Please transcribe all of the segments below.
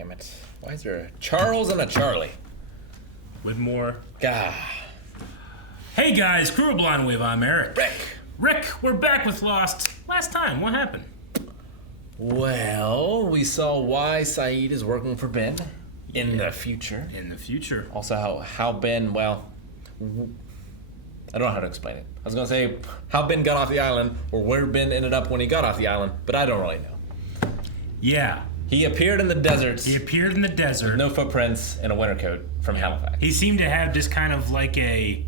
Damn it. Why is there a Charles and a Charlie? Widmore. Gah. Hey guys, Crew of Blind Wave, I'm Eric. Rick, we're back with Lost. Last time, what happened? well, we saw why Saeed is working for Ben in the future. Also, how Ben, well, I don't know how to explain it. I was going to say how Ben got off the island or where Ben ended up when he got off the island, but I don't really know. Yeah. He appeared in the deserts. With no footprints and a winter coat from Halifax. He seemed to have just kind of like a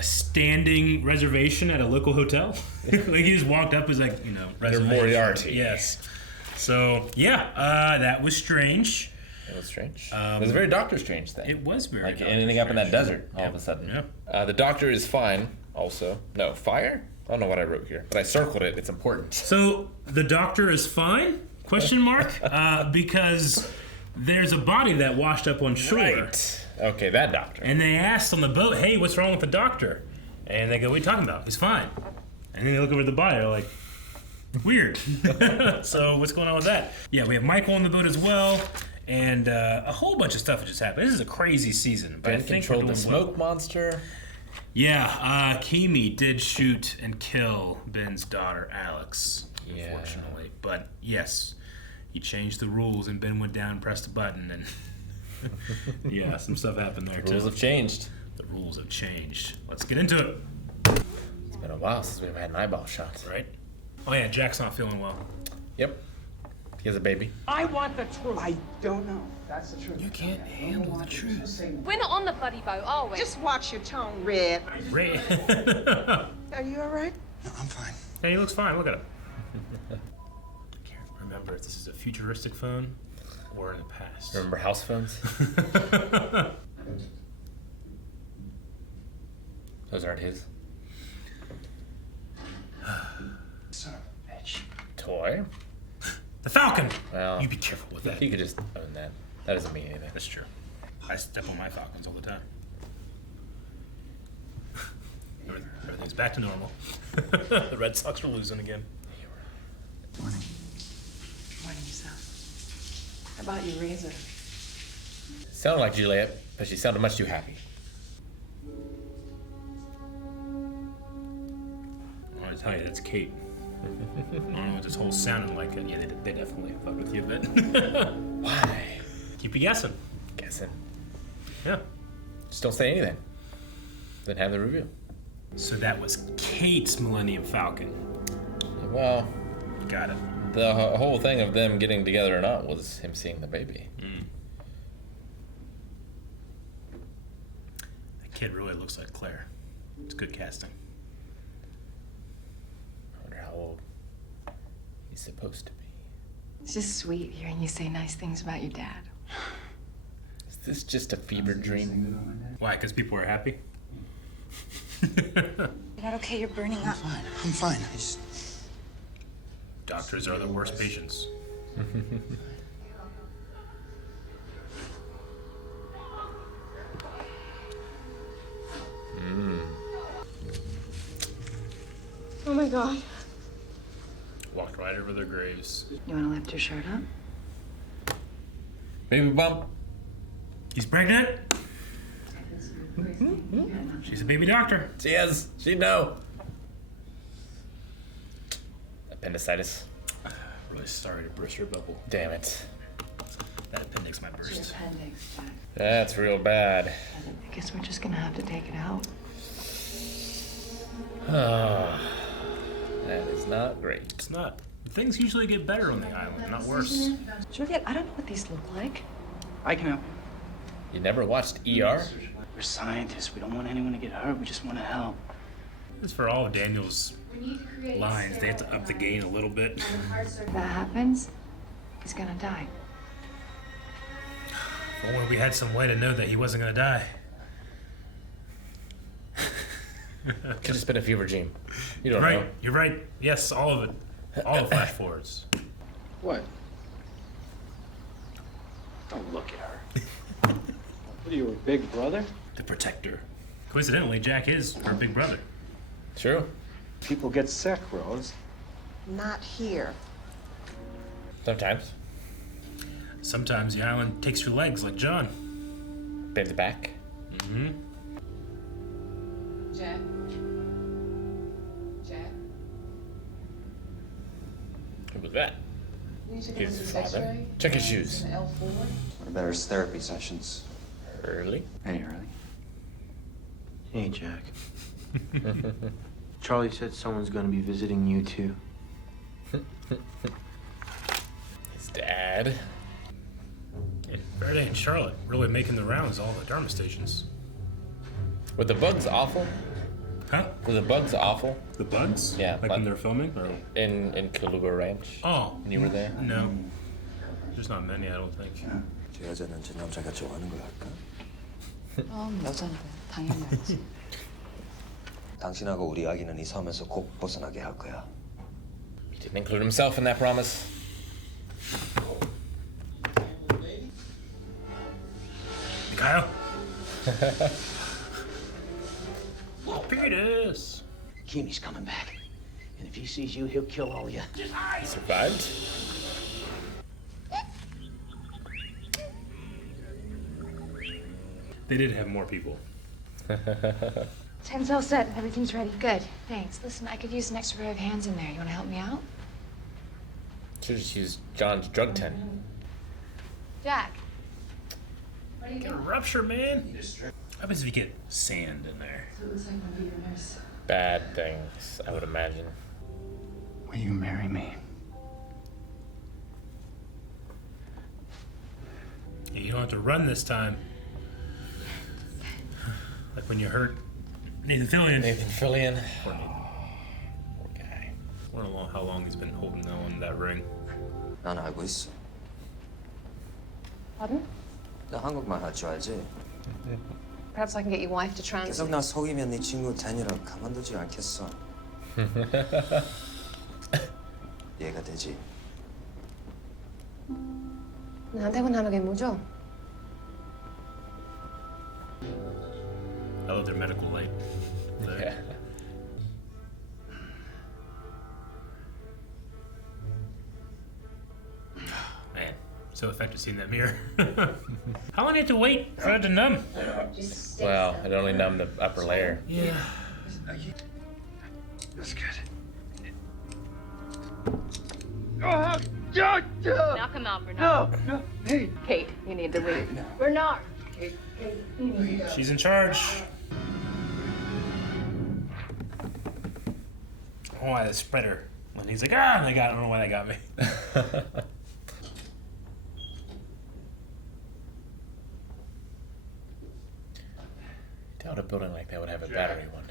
standing reservation at a local hotel. Like he just walked up as like, reservation. Moriarty. Yes. So, yeah, that was strange. It was strange. It was a very Doctor Strange thing. It was very like Doctor ending up in that Strange. desert all of a sudden. Yeah. The Doctor is fine also. No, fire? I don't know what I wrote here, but I circled it. It's important. So, the Doctor is fine? Question mark? Because there's a body that washed up on shore. Right. Okay, that Doctor. And they asked on the boat, hey, what's wrong with the Doctor? And they go, what are you talking about? He's fine. And then they look over at the body, they're like, weird. So what's going on with that? Yeah, we have Michael on the boat as well. And a whole bunch of stuff has just happened. This is a crazy season. But Ben I think controlled the smoke monster. Yeah, Kimi did shoot and kill Ben's daughter, Alex, unfortunately. But yes, he changed the rules and Ben went down and pressed a button and yeah, some stuff happened there too. The rules have changed. The rules have changed. Let's get into it. It's been a while since we've had an eyeball shot. Right? Oh yeah, Jack's not feeling well. Yep. He has a baby. I want the truth. I don't know. That's the truth. You can't handle the truth. We're not on the bloody boat, are we? Just watch your tone, Red. Ray. Are you all right? No, I'm fine. Hey, he looks fine. Look at him. I can't remember if this is a futuristic phone or in the past. Remember house phones? Those aren't his. Son of a bitch. Toy? The Falcon! Well, you be careful with that. You could just own that. That doesn't mean anything. That's true. I step on my Falcons all the time. Everything's back to normal. The Red Sox are losing again. Morning. Morning, Sal. How about your razor? Sounded like Juliet, but she sounded much too happy. I want to tell you, that's Kate. I don't know what this whole sounded like. Yeah, they definitely fucked with you a bit. Why? Keep you guessing. Guessing. Yeah. Just don't say anything. Then have the review. So that was Kate's Millennium Falcon. Well, Got it. the whole thing of them getting together or not was him seeing the baby. That kid really looks like Claire. It's good casting. I wonder how old he's supposed to be. It's just sweet hearing you say nice things about your dad. Is this just a fever dream? Why? Because people are happy? You're not okay, you're burning up. I'm fine. I just... Doctors are the worst patients. Oh my god. Walked right over their graves. You want to lift your shirt up? Baby bump. He's pregnant? She's a baby doctor. She is. She'd know. Appendicitis. Really sorry to burst your bubble. Damn it. That appendix might It's your burst. appendix, Jack. That's real bad. I guess we're just gonna have to take it out. That is not great. It's not. Things usually get better on the island, not worse. Juliet, I don't know what these look like. I can help. You never watched ER? We're scientists. We don't want anyone to get hurt. We just want to help. This is for all of Daniel's lines. They have to up the gain a little bit. If that happens, he's gonna die. If only we had some way to know that he wasn't gonna die. Could just been a fever dream. You don't Right, know. you're right. Yes, all of it. All the flash forwards. What? Don't look at her. What are you, a big brother? The protector. Coincidentally, Jack is her big brother. True. People get sick, Rose. Not here. Sometimes. Sometimes the island takes your legs, like John. Bend the back. Mm-hmm. Jack? Jack? Who was that? You need to His his father. X-ray. Check his shoes. An L4. What about his therapy sessions? Early. Hey, early. Hey, Jack. Charlie said someone's gonna be visiting you too. His dad. And Faraday and Charlotte really making the rounds all the Dharma stations. Were the bugs awful? Huh? Were the bugs awful? The bugs? Yeah, Like but- when they're filming? Or... In Kaluga Ranch? Oh. When you were there? No. There's not many, I don't think. 저 여자는 저 남자가 좋아하는 걸 할까? 여잔데 당연하지. 당신하고 우리 아기는 이 섬에서 곧 벗어나게 할 거야. He didn't include himself in that promise. Kyle? Penis! Kimmy's coming back. And if he sees you, he'll kill all of you. He survived. They did have more people. Tent's all set. Everything's ready. Good. Thanks. Listen, I could use an extra pair of hands in there. You want to help me out? Should just use John's drug tent. Jack. Get a rupture, man. What happens if you get sand in there? So it looks like one of your nurse. Bad things, I would imagine. Will you marry me? Yeah, you don't have to run this time. Like when you hurt Nathan Fillion. Nathan Fillion. Poor Nathan. Poor guy. I don't know how long he's been holding on that ring. 난 알고 있어. Pardon? 나 한국말 할 줄 알지? Perhaps I can get your wife to translate. 계속 나 속이면 네 친구 다니라 가만두지 않겠어. 이해가 되지? 나한테만 하는 게 뭐죠? I love their medical light. Yeah. Man, so effective seeing that mirror. How long do you have to wait for it to numb? Well, it only numbed the upper layer. Yeah. That's good. Knock him out, Bernard. No, hey. Kate, you need to leave. Bernard. She's in charge. Oh, why the spreader? And he's like, ah, I don't know why they got me. Doubt a building like that would have a battery one.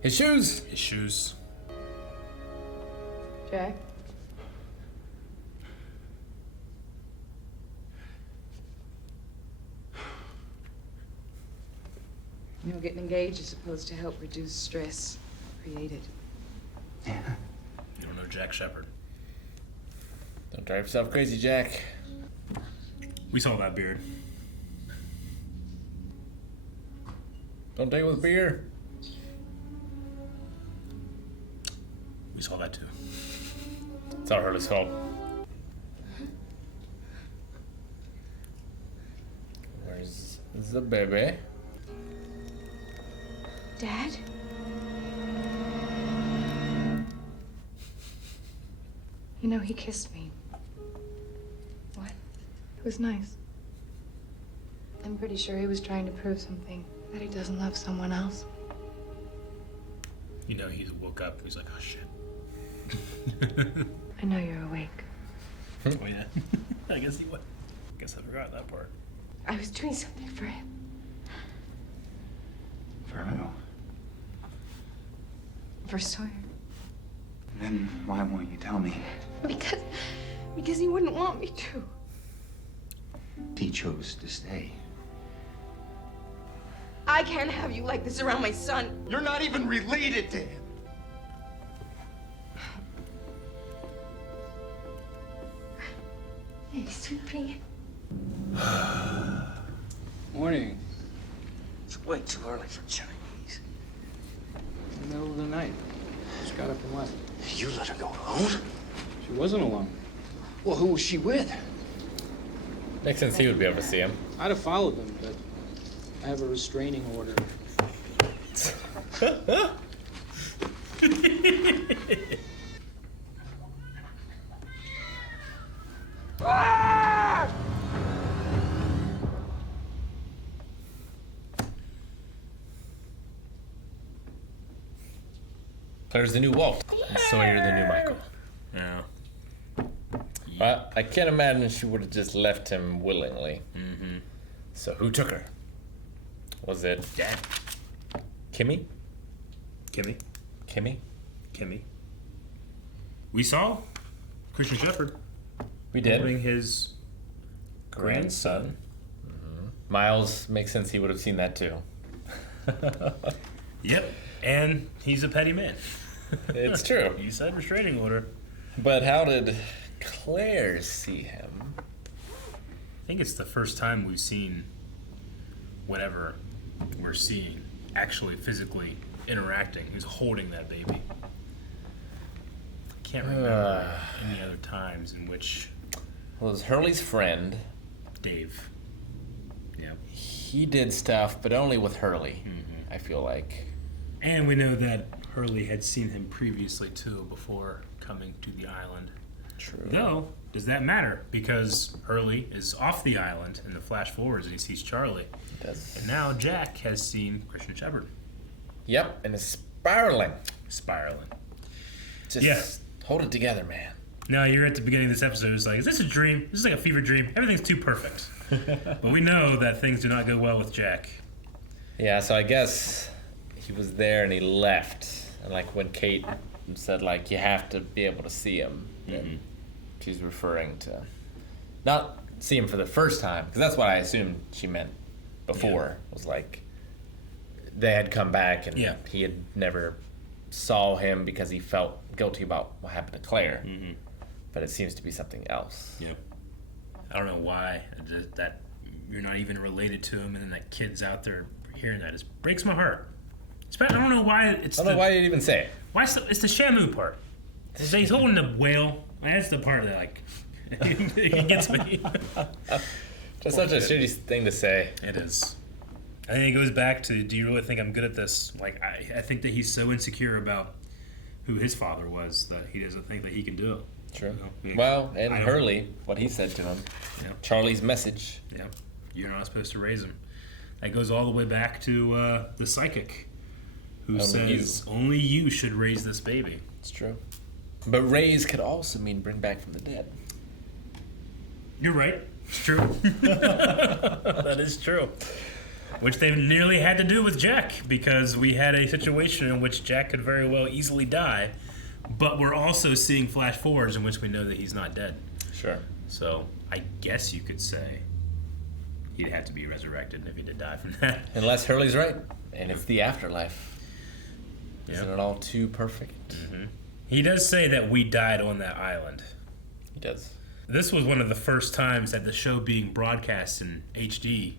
His shoes! His shoes. Jack? You know, getting engaged is supposed to help reduce stress. Create it. You don't know Jack Shepard. Don't drive yourself crazy, Jack. We saw that beard. Don't take it with beer. We saw that too. It's all Hurley's fault. Where's the baby? Dad? You know, he kissed me. What? It was nice. I'm pretty sure he was trying to prove something. That he doesn't love someone else. You know, he woke up. He's like, oh shit. I know you're awake. Oh yeah. I guess he was. Guess I forgot that part. I was doing something for him. For who? For Sawyer. Then why won't you tell me? Because he wouldn't want me to. He chose to stay. I can't have you like this around my son. You're not even related to him. Hey, sweet pea. Morning. It's way too early for Chinese. In the middle of the night. Just got up and left. You let her go alone? She wasn't alone. Well, who was she with? Makes sense he would be able to see him. I'd have followed them, but I have a restraining order. Claire's the new Walt. And Sawyer the new Michael. Yeah. But I can't imagine she would have just left him willingly. Mm-hmm. So who took her? Was it Dad. Kimmy? Kimmy. Kimmy? We saw Christian Shepherd We did. holding his grandson. Miles, makes sense he would have seen that too. Yep. And he's a petty man. It's true. You said restraining order. But how did Claire see him? I think it's the first time we've seen whatever we're seeing actually physically interacting. He's holding that baby. I can't remember any other times in which Well, it was Hurley's friend. Dave. Yeah. He did stuff, but only with Hurley, I feel like. And we know that Hurley had seen him previously too before coming to the island. True. Though, does that matter? Because Hurley is off the island in the flash forwards and he sees Charlie. It does. And now Jack has seen Christian Shepherd. Yep, and it's spiraling. Just hold it together, man. Now you're at the beginning of this episode, it's like, is this a dream? This is like a fever dream. Everything's too perfect. But we know that things do not go well with Jack. Yeah, so I guess he was there and he left. And like when Kate said like you have to be able to see him, then she's referring to not see him for the first time, because that's what I assumed she meant before. Was like they had come back and he had never saw him because he felt guilty about what happened to Claire. But it seems to be something else. Yeah. I don't know why that you're not even related to him, and then that kid's out there hearing that. It breaks my heart. I don't know why it's. I don't know why you didn't even say it. Why it's the Shamu part. He's holding the whale. That's the part that like it gets me. Just such a shitty thing to say. It is. I think it goes back to, do you really think I'm good at this? Like, I think that he's so insecure about who his father was that he doesn't think that he can do it. True. You know? Well, and Hurley, what he said to him. Yeah. Charlie's message. Yeah. You're not supposed to raise him. That goes all the way back to the psychic who says only you should raise this baby. It's true. But raise could also mean bring back from the dead. You're right. It's true. That is true. Which they nearly had to do with Jack, because we had a situation in which Jack could very well easily die, but we're also seeing flash forwards in which we know that he's not dead. Sure. So I guess you could say he'd have to be resurrected if he did die from that. Unless Hurley's right, and it's the afterlife. Yeah. Isn't it all too perfect? He does say that we died on that island. He does. This was one of the first times that the show being broadcast in HD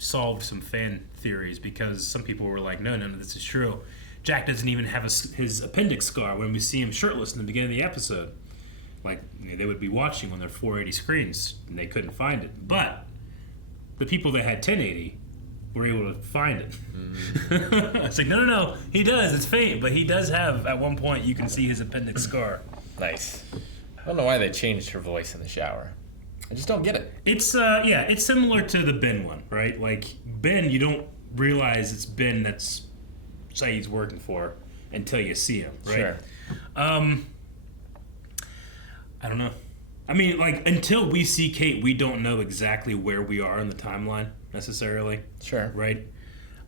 solved some fan theories, because some people were like, no, none of this is true. Jack doesn't even have his appendix scar when we see him shirtless in the beginning of the episode. Like, you know, they would be watching on their 480 screens and they couldn't find it. But the people that had 1080 were able to find it. It's like, no, he does. It's faint, but he does have, at one point, you can see his appendix scar. Nice. I don't know why they changed her voice in the shower. I just don't get it. It's it's similar to the Ben one, right? Like, Ben, you don't realize it's Ben that's Saeed's working for until you see him, right? Sure. I don't know. I mean, like, until we see Kate, we don't know exactly where we are in the timeline, necessarily. Sure. Right?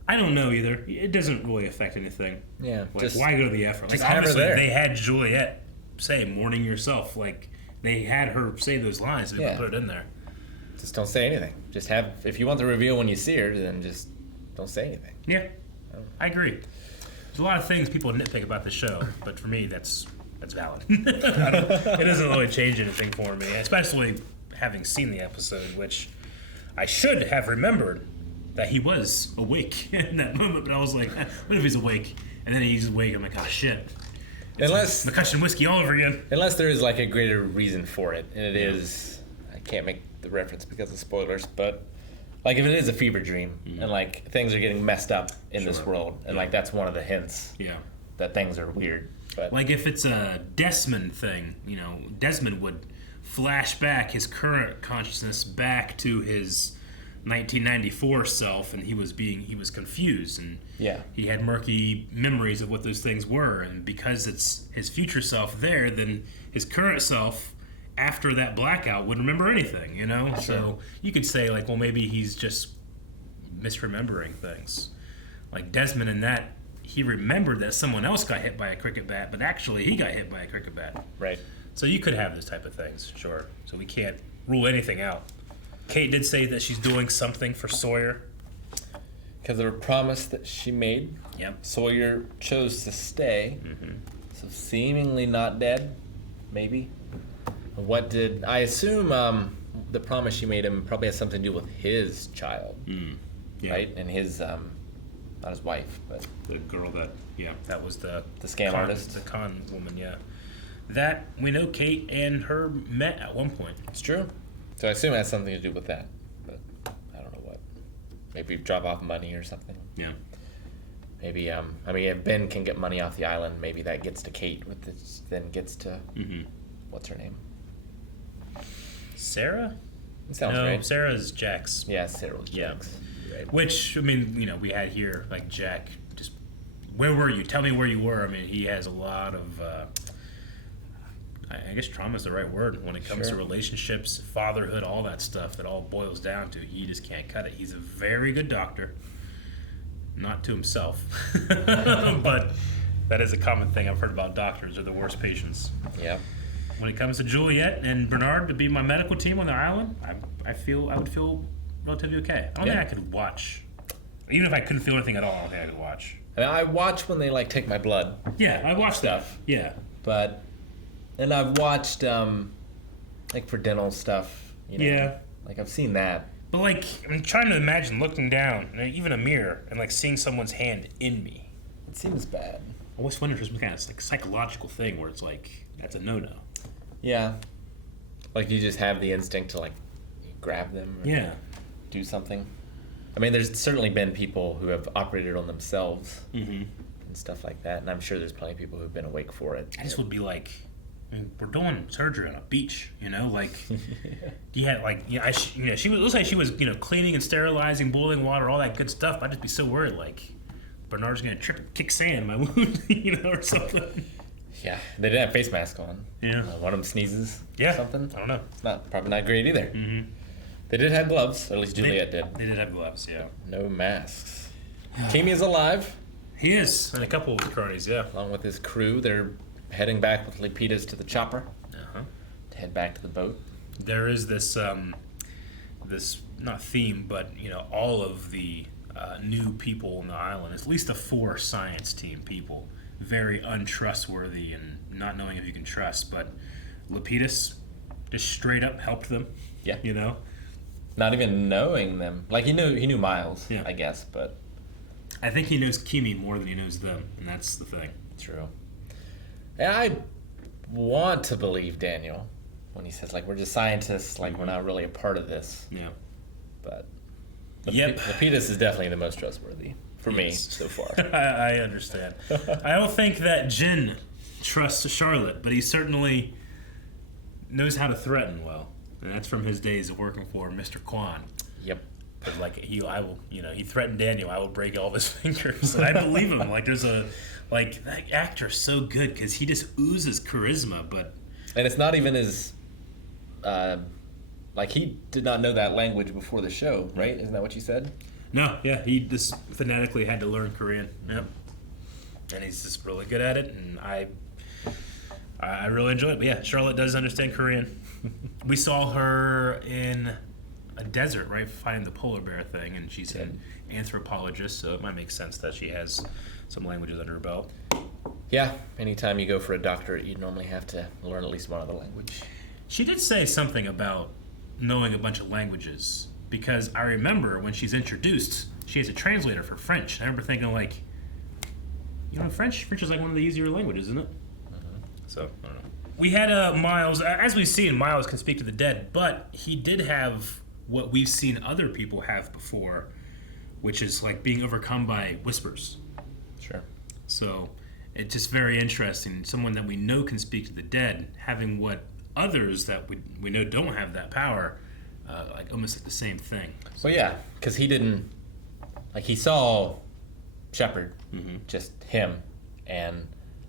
I don't know either. It doesn't really affect anything. Yeah. Like, why go to the effort? Like, just have her obviously, there. they had Juliet say, mourning yourself. Like, they had her say those lines, so we could put it in there. Just don't say anything. Just have, if you want the reveal when you see her, then just don't say anything. Yeah, I agree. There's a lot of things people nitpick about the show, but for me, that's valid. It doesn't really change anything for me, especially having seen the episode, which I should have remembered that he was awake in that moment, but I was like, what if he's awake? And then he's awake, I'm like, oh shit. Unless McCutcheon whiskey all over again. Unless there is like a greater reason for it, and it is, I can't make the reference because of spoilers, but like if it is a fever dream and like things are getting messed up in this world, and like that's one of the hints. Yeah. That things are weird. But like if it's a Desmond thing, Desmond would flash back his current consciousness back to his 1994 self, and he was confused, and he had murky memories of what those things were, and because it's his future self there, then his current self after that blackout would remember anything, Sure. So you could say like, well, maybe he's just misremembering things. Like Desmond in that, he remembered that someone else got hit by a cricket bat, but actually he got hit by a cricket bat. Right. So you could have those type of things, sure. So we can't rule anything out. Kate did say that she's doing something for Sawyer. Because of a promise that she made. Yep. Sawyer chose to stay. Mm-hmm. So seemingly not dead, maybe. What did... I assume the promise she made him probably has something to do with his child. Yeah. Right? And his... not his wife, but... The girl that... Yeah, that was the scam artist. The con woman, yeah. That, we know Kate and her met at one point. It's true. So I assume it has something to do with that. But I don't know what. Maybe drop off money or something. Yeah. Maybe, if Ben can get money off the island, maybe that gets to Kate, with this, then gets to... What's her name? Sarah? It sounds right. Sarah's Jack's. Yeah, Sarah's Jack's. Right. Which, we had here, like, Jack, just, where were you? Tell me where you were. He has a lot of, I guess trauma is the right word when it comes to relationships, fatherhood, all that stuff that all boils down to. He just can't cut it. He's a very good doctor. Not to himself. But that is a common thing I've heard about doctors. They're the worst patients. Yeah. When it comes to Juliet and Bernard to be my medical team on the island, I would feel relatively okay. I don't think I could watch. Even if I couldn't feel anything at all, I don't think I could watch. I watch when they like take my blood. Yeah, I watch stuff. Yeah. But and I've watched like for dental stuff, Yeah. Like I've seen that. But like I'm trying to imagine looking down, even a mirror, and like seeing someone's hand in me. It seems bad. I always wonder if there's some kind of like psychological thing where it's like that's a no-no. Yeah. Like you just have the instinct to like grab them or do something. There's certainly been people who have operated on themselves and stuff like that, and I'm sure there's plenty of people who've been awake for it. I just would be like, we're doing surgery on a beach, like you had like she was looks like she was cleaning and sterilizing, boiling water, all that good stuff. I'd just be so worried like Bernard's gonna trip and kick sand in my wound, or something. Yeah, they didn't have face masks on. Yeah. One of them sneezes. Yeah. Or something. I don't know. It's probably not great either. They did have gloves, or at least Juliet did. They did have gloves, yeah. No masks. Timmy is alive. He is, and a couple of cronies, yeah. Along with his crew, they're heading back with Lapidas to the chopper. To head back to the boat. There is this, this not theme, but all of the new people on the island, at least the 4 science team people, very untrustworthy and not knowing if you can trust. But Lapidus just straight up helped them. Yeah. Not even knowing them. Like he knew Miles, I guess, but I think he knows Kimi more than he knows them, and that's the thing. True. And I want to believe Daniel when he says like we're just scientists, like we're not really a part of this. Yeah. But Lapidus is definitely the most trustworthy for me so far. I understand. I don't think that Jin trusts Charlotte, but he certainly knows how to threaten well. And that's from his days of working for Mr. Kwan. Yep. But like he threatened Daniel. I will break all of his fingers, and I believe him. Like that actor's so good because he just oozes charisma. And it's not even his. Like he did not know that language before the show, right? Isn't that what you said? No, yeah, he just fanatically had to learn Korean. Yep. And he's just really good at it, and I really enjoy it. But yeah, Charlotte does understand Korean. We saw her in a desert, right, fighting the polar bear thing, and she's an anthropologist, so it might make sense that she has some languages under her belt. Yeah, anytime you go for a doctorate, you normally have to learn at least one other language. She did say something about knowing a bunch of languages, because I remember when she's introduced, she has a translator for French. I remember thinking, like, French is like one of the easier languages, isn't it? So, I don't know. We had Miles, as we've seen, Miles can speak to the dead, but he did have what we've seen other people have before, which is like being overcome by whispers. Sure. So it's just very interesting. Someone that we know can speak to the dead, having what others that we know don't have that power, like almost like the same thing. Well, yeah, because he didn't, like, he saw Shepard, just him, and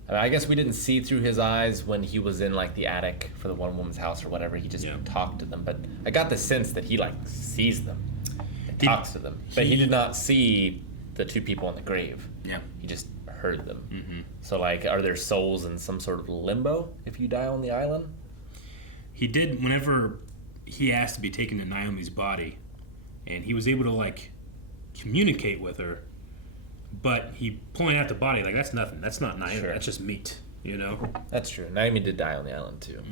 I mean, I guess we didn't see through his eyes when he was in like the attic for the one woman's house or whatever. He just talked to them, but I got the sense that he like sees them, and talks to them, but he did not see the two people in the grave. Yeah, he just heard them. So like, are there souls in some sort of limbo if you die on the island? He did whenever he asked to be taken to Naomi's body, and he was able to like communicate with her. But he pulling out the body, like, that's nothing. That's not Naomi. Sure. That's just meat, you know? That's true. Naomi did die on the island, too.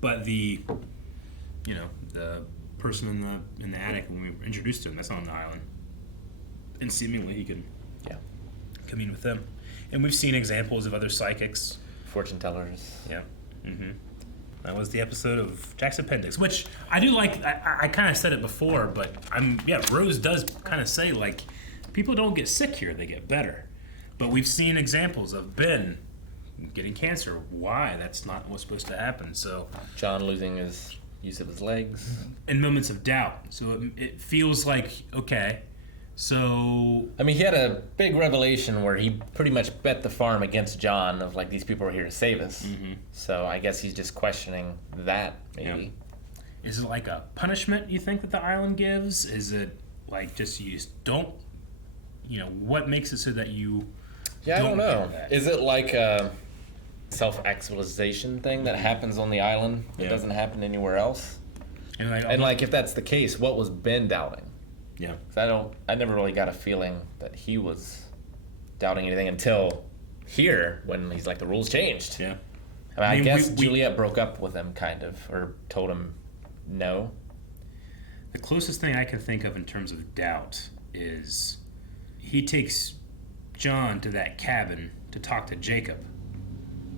But the person in the attic, when we were introduced to him, that's not on the island. And seemingly he can commune with them. And we've seen examples of other psychics. Fortune tellers. Yeah. That was the episode of Jack's Appendix, which I do like. I kind of said it before, but Rose does kind of say, like, people don't get sick here, they get better. But we've seen examples of Ben getting cancer. Why? That's not what's supposed to happen. So John losing his use of his legs. In moments of doubt. So it feels like, okay, so... I mean, he had a big revelation where he pretty much bet the farm against John of, like, these people are here to save us. So I guess he's just questioning that, maybe. Yeah. Is it like a punishment, you think, that the island gives? Is it, like, just you just don't... what makes it so that you I don't know. Is it like a self-actualization thing that happens on the island that doesn't happen anywhere else? And if that's the case, what was Ben doubting? Yeah. 'Cause I never really got a feeling that he was doubting anything until here, when he's like, the rules changed. Yeah. I guess Juliet broke up with him, kind of, or told him no. The closest thing I can think of in terms of doubt is... he takes John to that cabin to talk to Jacob,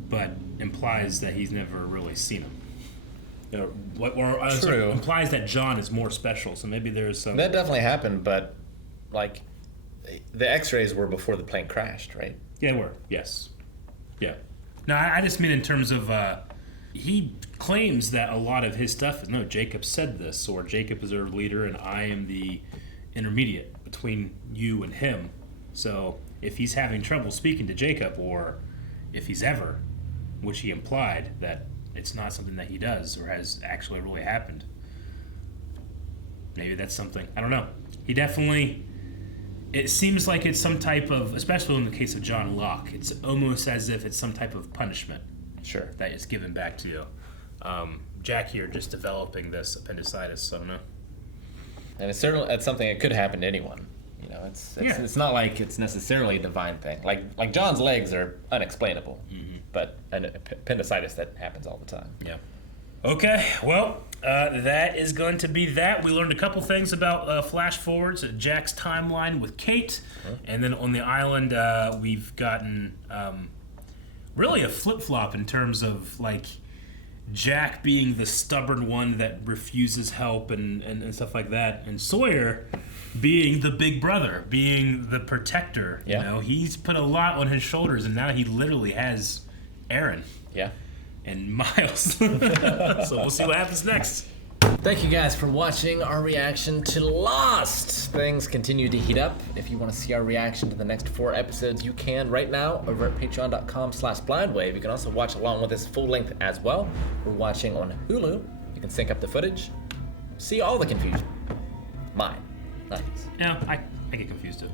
but implies that he's never really seen him. True. Implies that John is more special, so maybe there's some... That definitely happened, but, like, the x-rays were before the plane crashed, right? Yeah, they were. Yes. Yeah. No, I just mean in terms of... he claims that a lot of his stuff is, no, Jacob said this, or Jacob is our leader and I am the intermediate between you and him. So if he's having trouble speaking to Jacob, or if he's ever, which he implied that it's not something that he does or has actually really happened, maybe that's something. I don't know. He definitely, it seems like it's some type of, especially in the case of John Locke, it's almost as if it's some type of punishment. Sure. That is given back to you. Jack here just developing this appendicitis, so I don't know. And it's certainly something that could happen to anyone. It's not like it's necessarily a divine thing. Like John's legs are unexplainable, but an appendicitis that happens all the time. Yeah. Okay. Well, that is going to be that. We learned a couple things about flash forwards, Jack's timeline with Kate, and then on the island we've gotten really a flip flop in terms of like Jack being the stubborn one that refuses help and stuff like that, and Sawyer being the big brother, being the protector. You know, he's put a lot on his shoulders, and now he literally has Aaron. Yeah. And Miles. So we'll see what happens next. Thank you guys for watching our reaction to Lost. Things continue to heat up. If you want to see our reaction to the next 4 episodes, you can right now over at patreon.com/blindwave. You can also watch along with us full length as well. We're watching on Hulu. You can sync up the footage. See all the confusion. Mine. Not his. Yeah, I get confused too.